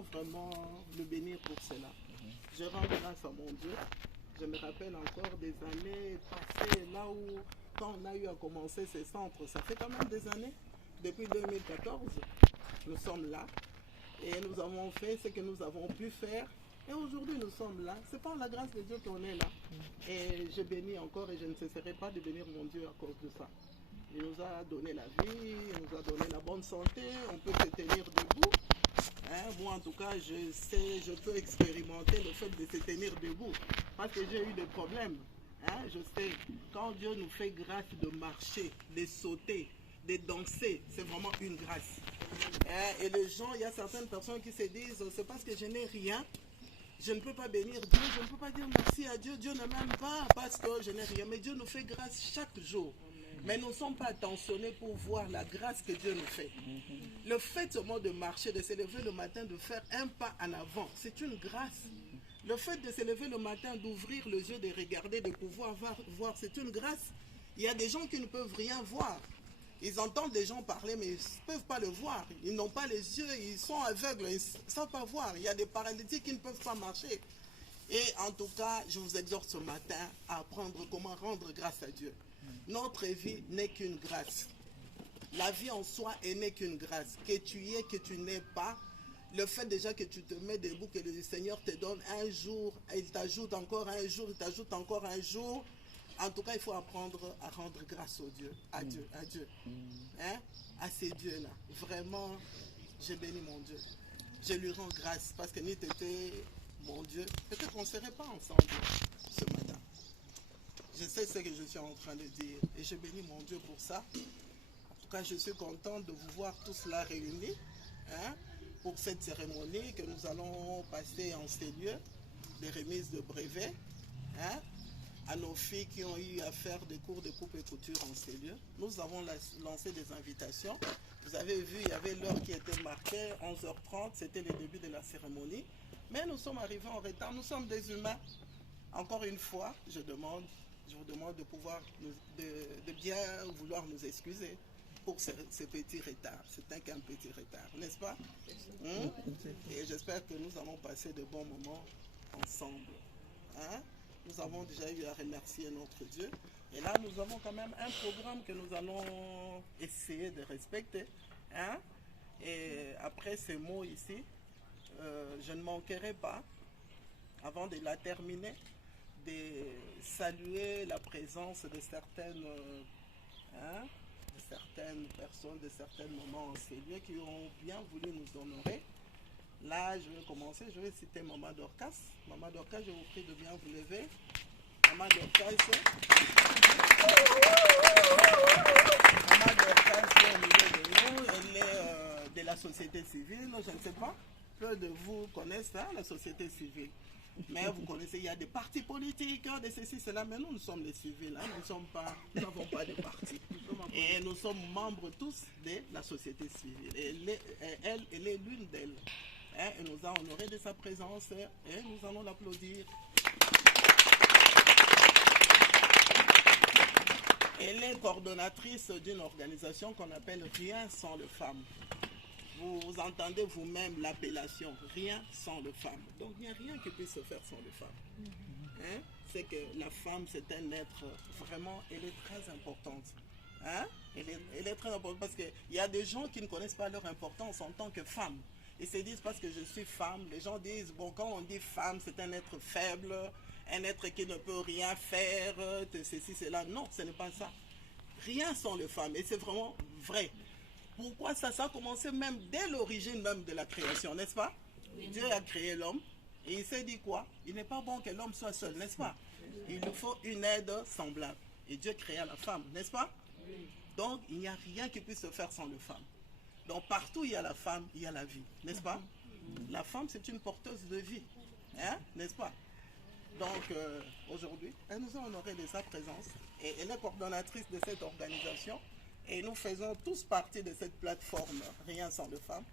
voulons vraiment le bénir pour cela. Je rends grâce à mon Dieu. Je me rappelle encore des années passées, là où, quand on a eu à commencer ces centres, ça fait quand même des années, depuis 2014, nous sommes là. Et nous avons fait ce que nous avons pu faire. Et aujourd'hui, nous sommes là. C'est par la grâce de Dieu qu'on est là. Et je bénis encore et je ne cesserai pas de bénir mon Dieu à cause de ça. Il nous a donné la vie, il nous a donné la bonne santé, on peut se tenir debout. Moi, en tout cas, je peux expérimenter le fait de se tenir debout. Parce que j'ai eu des problèmes. Je sais, quand Dieu nous fait grâce de marcher, de sauter, de danser, c'est vraiment une grâce. Et les gens, il y a certaines personnes qui se disent, c'est parce que je n'ai rien, je ne peux pas bénir Dieu, je ne peux pas dire merci à Dieu, Dieu ne m'aime pas parce que je n'ai rien. Mais Dieu nous fait grâce chaque jour. Mais nous ne sommes pas attentionnés pour voir la grâce que Dieu nous fait. Le fait seulement de marcher, de se lever le matin, de faire un pas en avant, c'est une grâce. Le fait de se lever le matin, d'ouvrir les yeux, de regarder, de pouvoir voir, c'est une grâce. Il y a des gens qui ne peuvent rien voir. Ils entendent des gens parler, mais ils ne peuvent pas le voir. Ils n'ont pas les yeux, ils sont aveugles, ils ne savent pas voir. Il y a des paralytiques qui ne peuvent pas marcher. Et en tout cas, je vous exhorte ce matin à apprendre comment rendre grâce à Dieu. Notre vie n'est qu'une grâce. La vie en soi n'est qu'une grâce. Que tu y es, que tu n'es pas, le fait déjà que tu te mets debout, que le Seigneur te donne un jour, il t'ajoute encore un jour, il t'ajoute encore un jour. En tout cas, il faut apprendre à rendre grâce au Dieu, à Dieu, à Dieu. À ces dieux-là. Vraiment, je bénis mon Dieu. Je lui rends grâce parce que n'eût été mon Dieu, peut-être qu'on ne serait pas ensemble ce matin. Je sais ce que je suis en train de dire et je bénis mon Dieu pour ça. En tout cas, je suis contente de vous voir tous là réunis pour cette cérémonie que nous allons passer en ces lieux, des remises de brevets à nos filles qui ont eu à faire des cours de coupe et couture en ces lieux. Nous avons lancé des invitations. Vous avez vu, il y avait l'heure qui était marquée, 11h30, c'était le début de la cérémonie. Mais nous sommes arrivés en retard, nous sommes des humains. Encore une fois, je vous demande de pouvoir, de bien vouloir nous excuser pour ce petit retard. C'est qu'un petit retard, n'est-ce pas? Et j'espère que nous allons passer de bons moments ensemble. Nous avons déjà eu à remercier notre Dieu. Et là, nous avons quand même un programme que nous allons essayer de respecter. Et après ces mots ici, je ne manquerai pas, avant de la terminer, de saluer la présence de certaines personnes, de certains moments en ces lieux qui ont bien voulu nous honorer. Là, je vais commencer, je vais citer Maman Dorcas. Maman Dorcas, je vous prie de bien vous lever. Maman Dorcas, est au milieu de nous, elle est de la société civile, je ne sais pas. Peu de vous connaissent la société civile. Mais vous connaissez, il y a des partis politiques, de ceci, cela, mais nous sommes les civils, nous n'avons pas de parti. Et nous sommes membres tous de la société civile. Et elle est l'une d'elles. Elle nous a honorés de sa présence et nous allons l'applaudir. Elle est coordonnatrice d'une organisation qu'on appelle Rien sans les femmes. Vous entendez vous-même l'appellation Rien sans les femmes. Donc il n'y a rien qui puisse se faire sans les femmes. C'est que la femme, c'est un être, vraiment, elle est très importante. Elle est très importante parce qu'il y a des gens qui ne connaissent pas leur importance en tant que femme. Ils se disent parce que je suis femme, les gens disent, bon, quand on dit femme, c'est un être faible, un être qui ne peut rien faire, ceci, cela. Non, ce n'est pas ça. Rien sans les femmes, et c'est vraiment vrai. Pourquoi ça? Ça a commencé même dès l'origine même de la création, n'est-ce pas? Dieu a créé l'homme, et il s'est dit quoi? Il n'est pas bon que l'homme soit seul, n'est-ce pas? Il lui faut une aide semblable. Et Dieu créa la femme, n'est-ce pas? Donc, il n'y a rien qui puisse se faire sans les femmes. Donc partout où il y a la femme, il y a la vie, n'est-ce pas? La femme, c'est une porteuse de vie, n'est-ce pas? Donc aujourd'hui, elle nous a honoré de sa présence et elle est coordonnatrice de cette organisation et nous faisons tous partie de cette plateforme Rien sans les femmes.